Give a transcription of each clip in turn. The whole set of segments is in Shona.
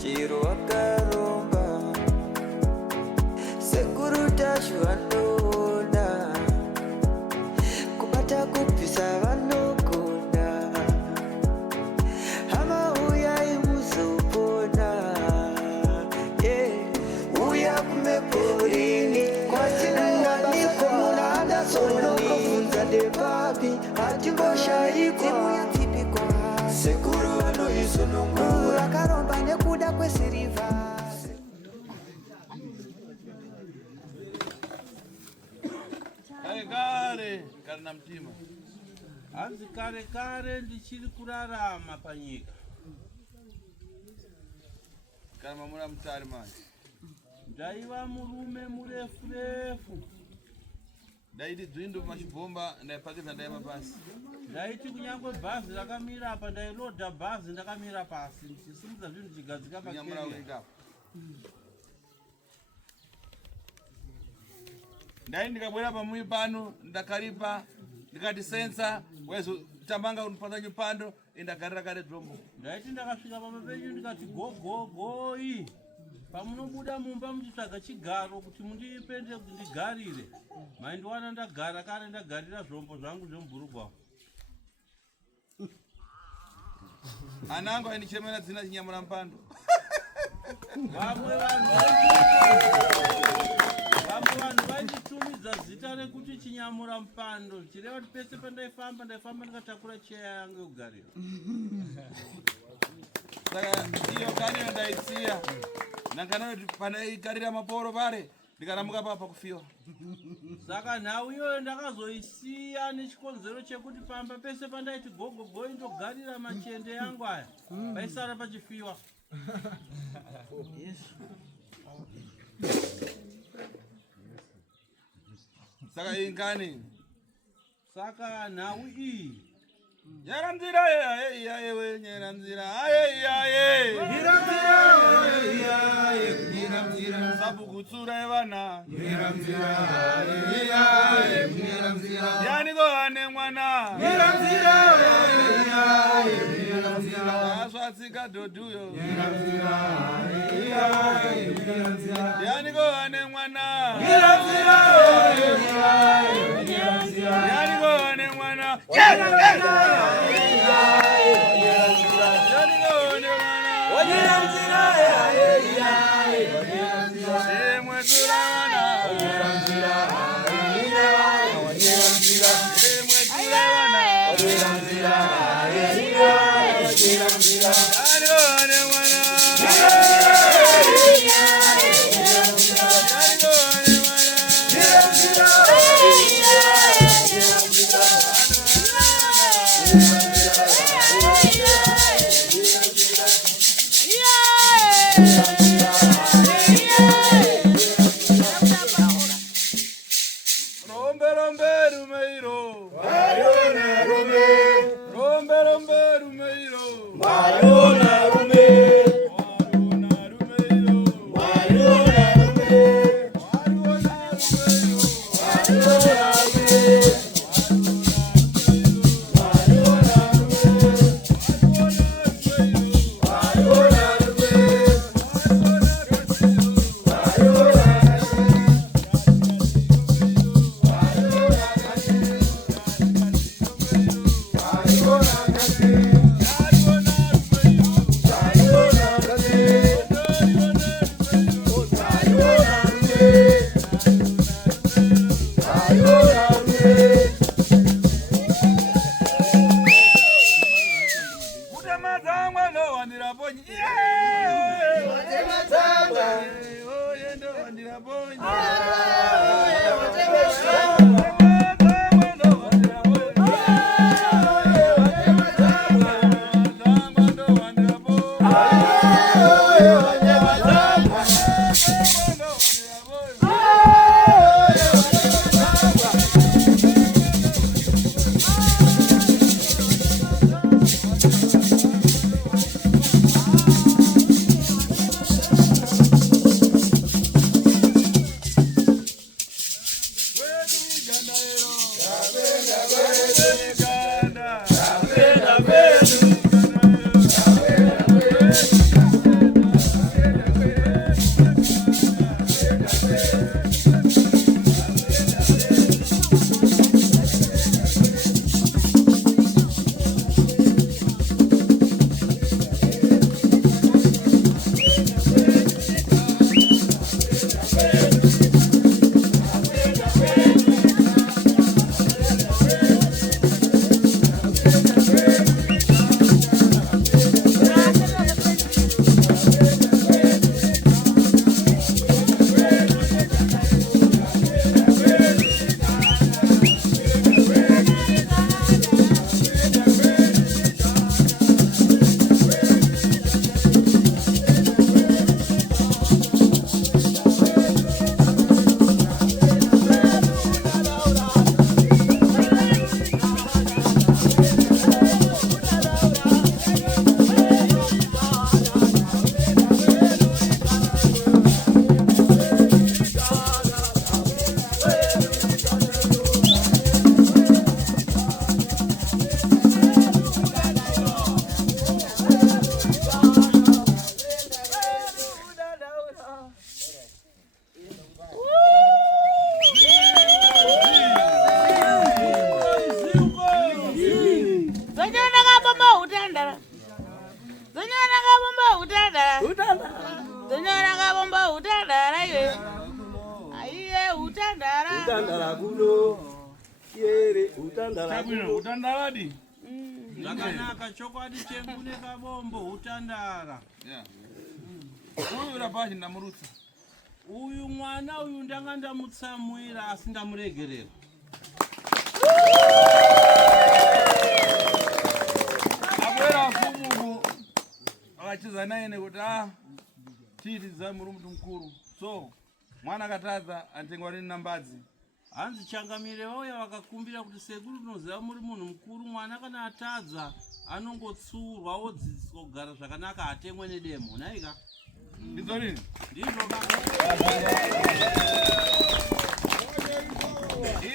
chiro akaromba sekuru tashwanona kubata kupisa vanogona hama uya imuzopona uya kumeporini kwatinanganiko munanda sonokofunza ndepapi hatimboshaiko sekuru vanoizonongura karomba nekuda kwesiriva. Kare na mtima hanzi kare ndichiri kurarama panyika kana mamura mutari manje ndaiva murume murefu ndaiti dzindo machibhomba ndaipakidza ndaima pasi ndaiti kunyangwe bhazi rakamira apa ndairodha bhazi ndakamira pasi ndichisimudza zvinhu chigadzika pakenya ndai ndikabwera pamui pano ndakaripa ndikati sensa wezotambanga unipanda nyupando indagarira kare dhombo ndaiti ndakasvika pamba penyu ndikati gogogoi pamunobuda mumba muchitsvaga chigaro kuti mundipende kuti ndigarire maindiwana ndagara kare ndagarira zvombo zvangu zvemubhurugwa ana angu ainichemera dzina chinyamura mupando vamwe vanhu vainditumidza zita rekuti chinyamura mupando chireva kuti pese pandaifamba ndikatakura cheya yangu yokugarira saka iyo kaniyo ndaisiya nanganoti pandaigarira maporo pare ndikaramuka papa kufiwa saka nhau iyoyo ndakazoisiya nechikonzero chekuti pamba pese pandaiti gogogoi ndogarira machende yangu aya paisara pachifiwa saka ingani saka nhau iyi yaramzira yewe nyeramzira nyeramzira sabukutsura evana nyeramzira yaniko ane mwana nyeramzira aswatsika doduyo nyeramzira yaniko ane mwana nyeramzira yaniko ane mwana utandara. Utandara. Tunyora kabombo utandara iwe. Aiye utandara. Utandara kuno. Yere utandara kuno. Utandara di. Zvakanaka chokwadi chengune kabombo utandara. Yeah. Uyu rapachi ndamurutsa. Uyu mwana uyu ndanga ndamutsamwira asi ndamuregerera. Abwera afumuku akachiza naye nekuti tiitidza muri munthu mkuru. So mwana akatadza antengwa rini nambadzi. Hanzi changamire vauya vakakumbira kuti sekuru tinoziva muri munhu mukuru, mwana kana atadza anongotsurwa odzidziswa kugara zvakanaka atengwe nedemo. Naika Ndizvo rini? ndizvo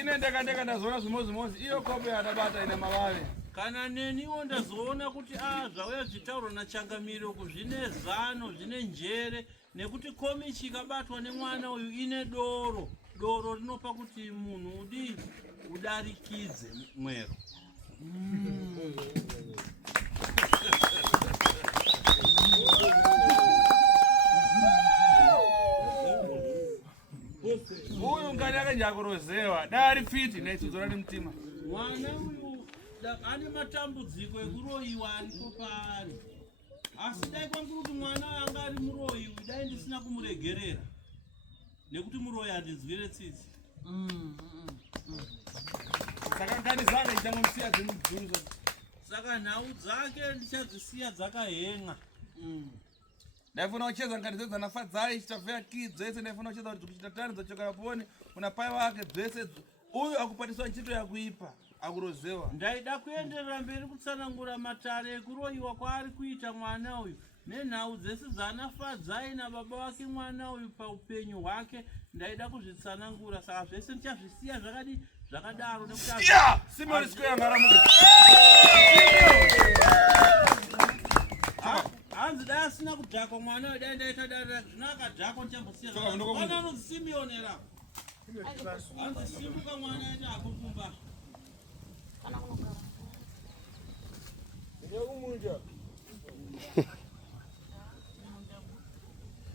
Ine ndakandeka ndazoona zvimozimozi iyo kopo yatabata ine mavave. kana neniwo ndazoona kuti zvauya zvitaurwa nachangamire uku zvine zano zvine njere, nekuti komichi ikabatwa nemwana uyu ine doro. Doro rinopa kuti munhu udarikidze mwero. Uyu ngani akanjakurozewa dari fiti naitsudzo rari mutima. Mwana uyu ane matambudziko ekuroyiwa aripo paari, asi dai kwanguri kuti mwana uyu anga ari muroyi uyu dai ndisina kumuregerera, nekuti muroyi handinzwire tsitsi. Saka ngani zake ichangomusiya dzimudzuruza. Saka nhau dzake ndichadzisiya dzakahen'a. Ndaifuna kucheza ngani dzese dzanafadzai chitavheya ki dzese ndaifuna kucheza kuti kuchitatani dzochoka poni kuna pai wake dzese. Uyu akupatiswa ntchito yakuipa akurozewa. Ndaida kuenderera mberi kutsanangura matare ekuroyiwa kwaari kuita mwana uyu nenhau dzese dzanafadzai nababa wake mwana uyu paupenyu hwake. Ndaida kuzvitsanangura, saka zvese ndichazvisiya zvakadaro nekuti Simon Square ngaramuke. hanzi dai asina kudhakwa mwana uyu dai ndaita dada zvino akadhakwa ndichambosiya ana anonzi Simeonera. Hanzi simuka mwana aita akukumba.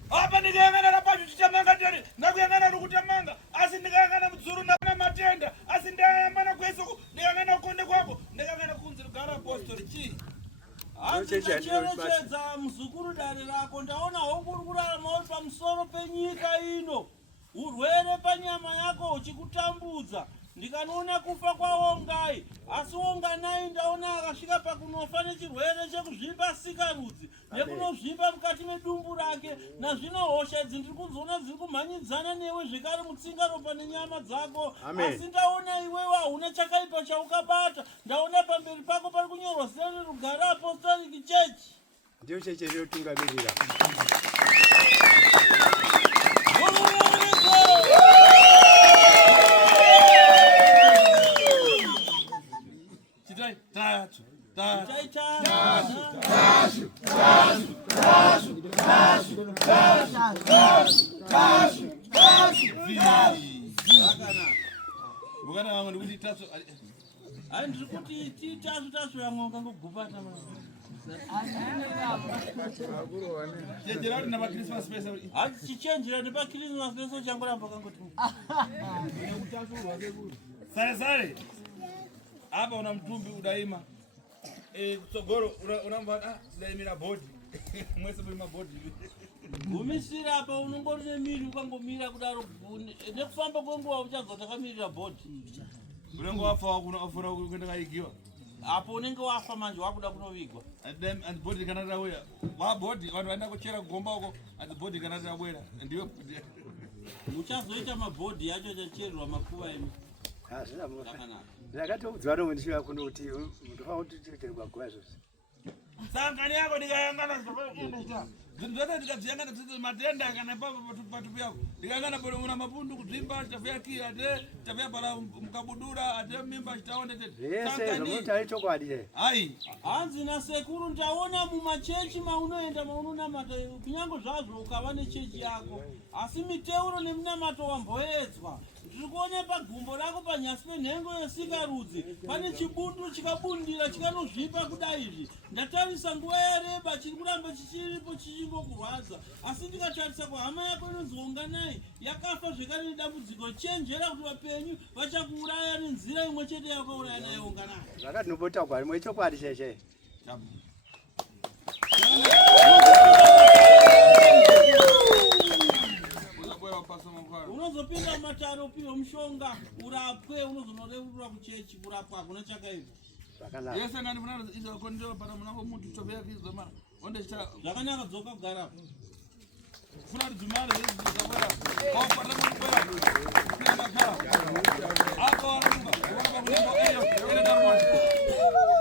Apa ndikayang'ana napacho chichamanga ndiri ndakuyang'ana nokutamanga asi ndikayang'ana mudzuru ndakana matenda asi ndayambana kwesuku ndikayang'ana kukonde kwako ndikayang'ana kunzi rugara apostoli chii. Hanzi ndacherechedza muzukuru dare rako, ndaona hongu uri kurarama uri pamusoro penyika ino, urwere panyama yako uchikutambudza. Ndikanoona kufa kwaongai, asi onganai ndaona akasvika pakunofa nechirwere chekuzvipa sikarudzi nekunozvipa mukati medumbu rake. Nazvino hosha idzi ndiri kuzoona dziri kumhanyidzana newe zvekare mutsinga ropa nenyama dzako. Asi ndaona iwewe hauna chakaipa chaukabata. Ndaona pamberi pako pari kunyorwa zita reRugare Apostolic Church. Ndio cheche rinotungamirira. Mukana vamwe ndikuti tatso. Hai ndiri kuti titatsu vamwe ukangogubata. Chenjera kuti napaChristmas special. Hati chichenjera nepaChristmas special changoramba kangoti. Sare. Apa una mtumbi udaima. Kutsogoro unamva sidaimira bodi. Mwese muri mabodi. Gumisira apa unongori nemiri ukangomira kudaro nekufamba kwenguva uchazoti akamirira bhodhi. Unenge wafa wakufuna kuenda kaigiwa. Apo unenge wafa manje wakuda kunovigwa. And bodi kana rawuya. Wa bodi vanhu vaenda kuchera gomba uko and bodi kana rawera. Ndiyo. Muchazoita mabhodhi yacho chachererwa makuva emi. Ndakatoudzwa nomwe ndichira kuno kuti ndofa kuti tiri kwagwa zvose. Sangani yako ndikayangana zvakuenda. zvinhu zvose ndikadziyangana tsitsi matenda kana patupi yako ndikangana pano una mapundu kudzimba chitafya ki ate chitafya pala mukabudura ate mimba chitaonde tete Yese zvomutai chokwadi che. hai hanzi nasekuru ndaona mumachechi maunoenda maunonamata kunyange zvazvo ukava nechechi yako asi miteuro nemunamato wamboedzwa ndiri kuone pagumbo rako panyasi penhengo yesikarudzi pane chibundu chikabundira chikanozvipa kudai izvi ndatarisa nguva yareba chiri kuramba chichiripo chichingokurwadza asi ndikatarisa kuhama yako inonzi Onganai yakafa zvekare nedambudziko chenjera kuti vapenyu vachakuuraya nenzira imwe chete yakauraya nayo Onganai Zvakati nobota gwari mwe chokwadi che. unozopinda mumatare upiwe mushonga urapwe unozonoreurura kuchechi kurapwa hakuna chakaipa Zvakanaka. yese ngani muna izo kondio para muna ko muntu chofya kizo mara onde chita zvakanaka dzoka kugara funa dzimare hizi zabara kwa pata kukwera kuna khala ako arumba kwa kungo ele darwa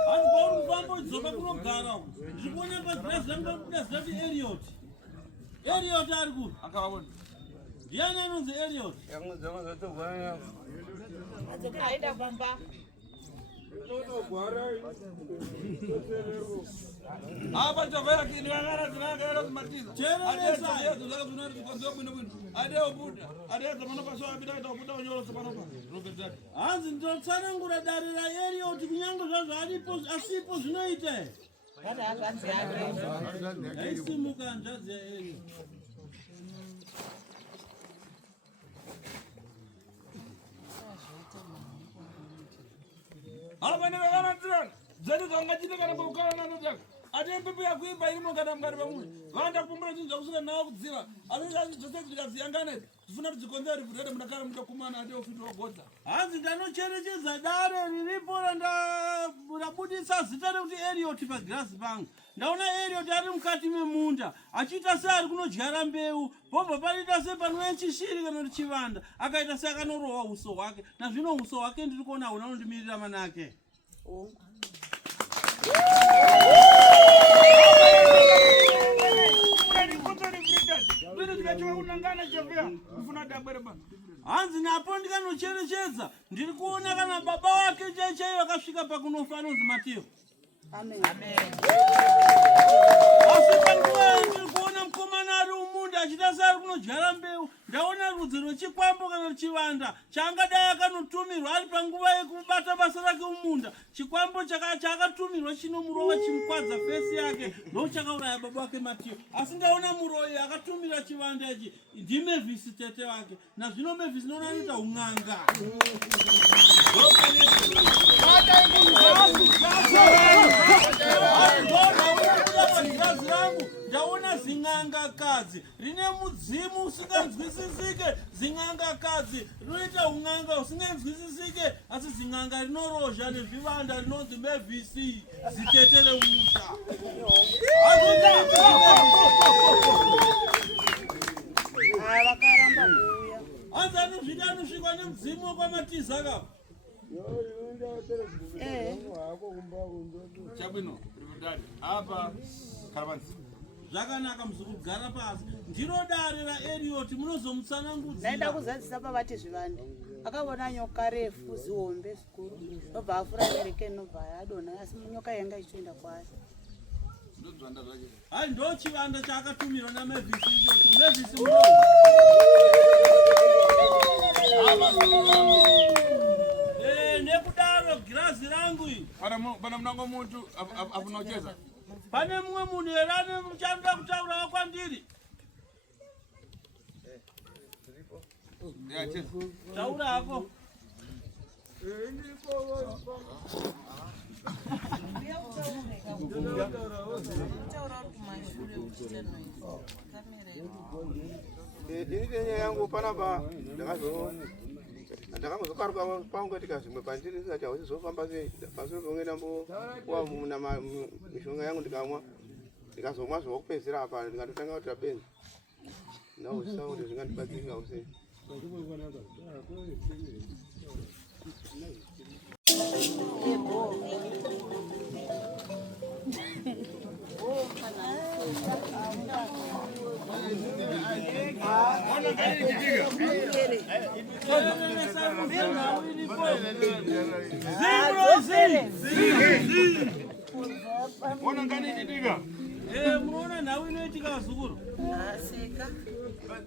hanzi pauri kufamba udzoka kunogara ndikuona pazira zanga kuda zati Elliot ari ku akawabona ndiani anonzi Elliot aida kwamba apa chofya kini ngara tinagaera kumatiza Chereresa. ade obuda ade zamana paso abida obuda onyolo sabana pa robert hanzi ndotsanangura dare raElliot kunyange zvazvo asipo zvinoita kana hazvanzi yake aisimuka hanzvadzi yaElliot apa nevakanatirana dzedu dzangachitikana pakukala nano dzako ate mpepo yakuimba irimo kana mukati pamwe vanda kupumbura chinhu zvakusika nawo kudziva asi zvose tikadziyangana tifuna tidzikonzera rivhurere munakara mutokumana ate ofiti wagodza hanzi ndanocherechedza dare riripo rabudisa zita rekuti Elliot pagirazi pangu ndaona Elliot ari mukati memunda achiita seari kunodyara mbeu pobva panoita sepanoya chishiri kana kuti chivanda akaita seakanorohwa uso hwake nazvino uso hwake ndiri kuona hauna unondimirira manake hanzi napo ndikanocherechedza ndiri kuona kana baba wake chaichaiyo akasvika pakunofa anonzi Matiyo asi panguva ndiri kuona mukomana ari mumunda achiita seari kunodyara mbeu ndaona rudzi rwechikwambo kana ruchivanda chaangadai akanotumirwa ari panguva yekubata basa rake mumunda chikwambo chaakatumirwa chino murova chimukwadza fesi yake ndochakauraya baba wake Matiyo asi ndaona muroyi akatumira chivanda ichi ndiMevhisi tete wake nazvino Mevhisi noona anoita un'anga girazi rangu ndaona zing'angakadzi rine mudzimu usinganzwisisike zing'angakadzi rinoita un'anga usinganzwisisike asi zing'anga rinorozha nezvivanda rinonzi Mevhisi zitete remusha vakaramba kuuya hanzi anozvida anosvikwa nemudzimu wekwaMatiza kapa chabwino rivhudari apa karavanzi zvakanaka muzokugara pasi ndiro dare raElliot munozomutsanangudzira ndaenda kuzadzisa pavati zvivande akaona nyoka refu zihombe zikuru nobva afura nerekeni nobva yadonha asi nyoka yanga ichienda kwaari ndodzvanda zvake hai ndo chivanda chaakatumirwa naMevhisi ichocho Mevhisi nekudaro girazi rangu iri pana munango muntu afuna kucheza pane mumwe munhu here ane muchanoda kutaurawo kwandiri yacheza taura hako Ini nyaya yangu panapa ndakambozokaruka pangu katika zvimwe pandiri ndisati zofamba sei pasoro pomwe ndambowa mishonga yangu ndikamwa ndikazomwa zvokupedzisira apa ndikatotanga kuita benzi ndauzisa kuti zvingandibatsirika usei Oh, Ona ngani chitika? Muona nawe inoitika Vazukuru? Asika.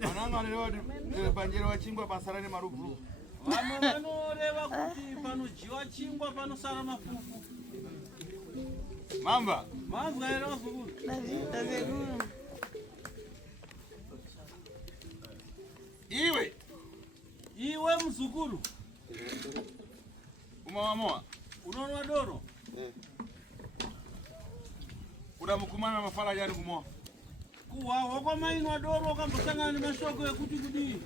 Ananga lero panjero wachingwa pasarane marufu. Vamwe vanoreva kuti panojiwa chingwa panosara mafufu. Mamba. Manzwa ere Vazukuru? Iwe mzukuru. Umawamoa. Unono doro. Udamukumana mafara jani kumoa. Kuwawa kwa mainwa doro wakambosangana ni mashoko ya kuti kudii.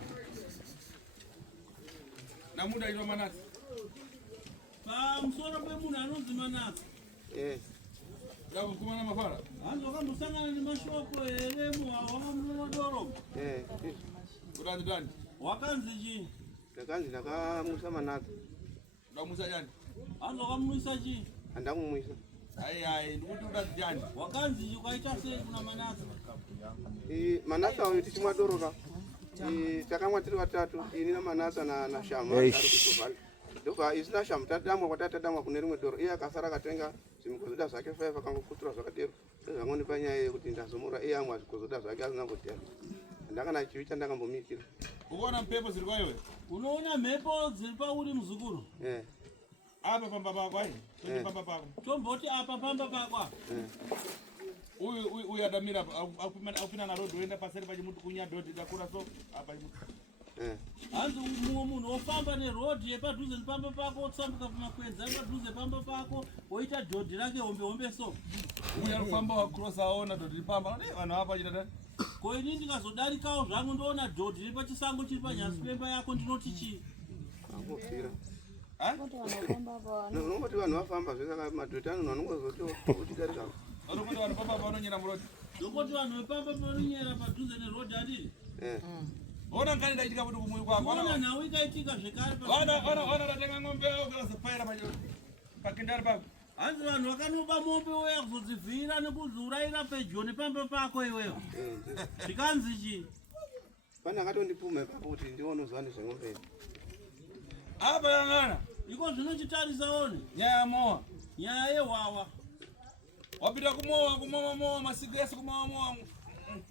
Na muda ilo manasi. Pa msoro pe muna anonzi manasi. Udamukumana mafara. Anzo wakambosangana ni mashoko elemu wawa mnuno doro. Udani. Wakanzi jini. Ndakanzi ndakamusa manasi. Udamusa jani. Anzo wakamuisa jini. Andamumwisa. Ai ndikuti udani jani. Wakanzi yukaita sei kuna manasi. Manasa ayo tichimwa doroka. Takamwa tiri watatu inina manasa na shama ari kusovala. Ndoka isina shama tatadamwa kwatatadamwa kune rimwe doro. Iye akasara katenga zimikozoda zvake 5 akangokutura zvakadero. Zvangoni panyaya kuti ndazomura iye amwe azvikozoda zvake asina kutema. Ndakana chivicha ndakambomikira. Ukaona mpepo ziri kwa iwe? Unoona mhepo ziri pauri mzukuru? Apa pamba pako ai? Pamba pako. Tomboti apa pamba pako. Uyu adamira akupina na road uenda paseri pachimutu kunya doti dakura so apa imutu. Hanzi munhu ofamba neroad yepadhuze nepamba pako otsambuka kumakwenzi padhuze pamba pako oita dhodhi rake hombe so. Uyu anofamba wa cross aona doti pamba. Vanhu apa chita tani? Ko ini ndikazodarikawo zvangu ndoona dhodhi riri pachisango chiri panyasi pemba yako ndinoti chii? Angofira. Vanhu unongoti vanhu vafamba zvesaka madhoti anhu anongozoti uchidarika. Vanongoti vanhu pamba vanonyera murodi. Ndokoti vanhu vepamba vanonyera padhuze neroad adiri. Ona ngani ndaitika kuti kumuri kwako. Ona nawo ikaitika zvekare pa. Ona ratenga ng'ombe ukazopaira pakindari pako. Hanzi vanhu vakanoba mombe uya kuzodzivhira nekudziurayira pedyo nepamba pako iweyo. Zvikanzi chii? Pane akatondipuma ipapo kuti ndione zvani zveng'ombe. Apa yang'ana. Iko zvinochitarisaone. Nyaya moa. Nyaya yewawa. Wapita kumowa masiku ese kumowa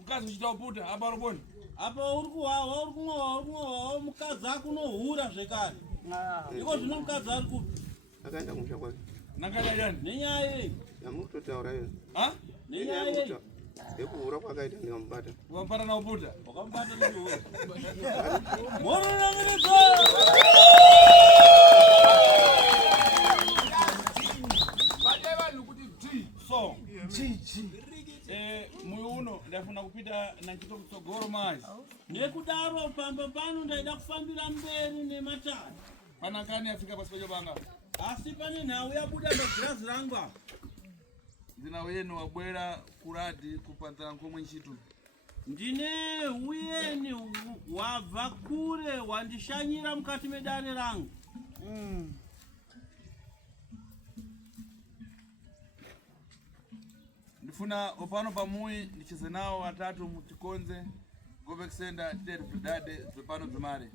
mkazi uchita uputa apa ruboni. Apa uri kumwawa mukadzi ako unohura zvekare. Iko zvino mukadzi ari kupi? Akaenda kumusha kwake. Nakaita jani? Nenyaya yei? Yamutotaura iyo. Nenyaya yei? Yekuhura kwakaita ndikamubata. Wampata na uputa? Wakamubata nechihura. Moronangiridzo! So, muyo uno ndafuna kupita na ntchito kutsogolo mazi. Nekudaro pamba pano ndaida kufambira mberi nematani. Pana kani afika pasipacho panga? Asi pane nhau yabuda negirazi rangu apa. Ndina wenu wabwera kuradi kupanzana nkomwe ntchito. Ndine uyeni wabva kure wandishanyira mukati medare rangu. Ndifuna opano pamuyi ndicheze nawo watatu mutikonze Gobeck Center dade zvepano dzimare.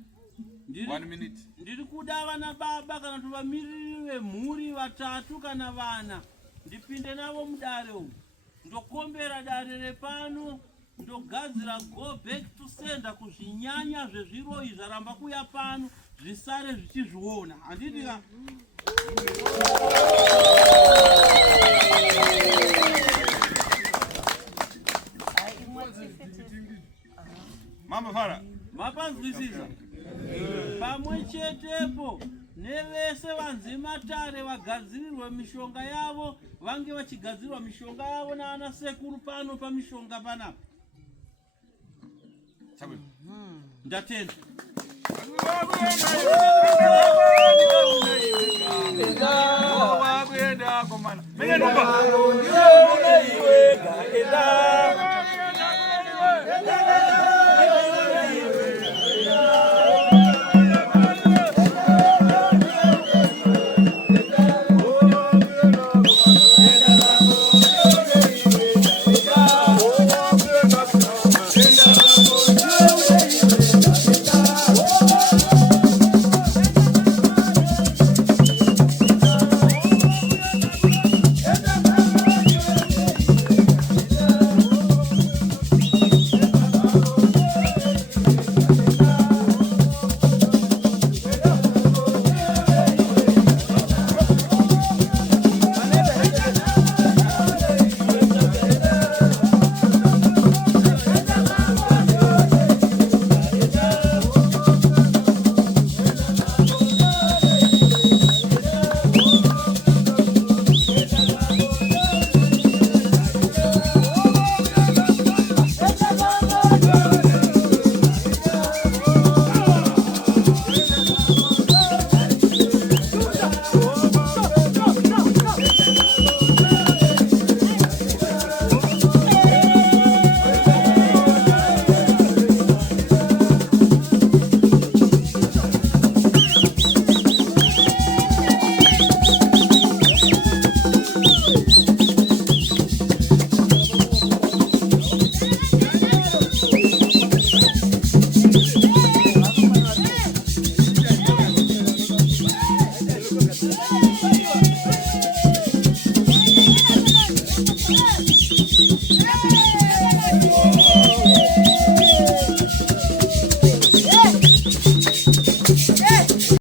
1 minute. Ndiri kuda vana baba kana kuti vamiriri vemhuri vatatu kana vana ndipinde navo mudare umu ndokombera dare repano ndogadzira Gobeck Center kuzvinyanya zvezviroyi zvaramba kuya pano zvisare zvichizviona. Handidika Mama Fara. mapanzwisisa pamwe chetepo nevese vanzimatare vagadzirirwe mishonga yavo vange vachigadzirirwa mishonga yavo naana sekuru pano pamishonga panapa. Ndatenda. Wakuenda komana.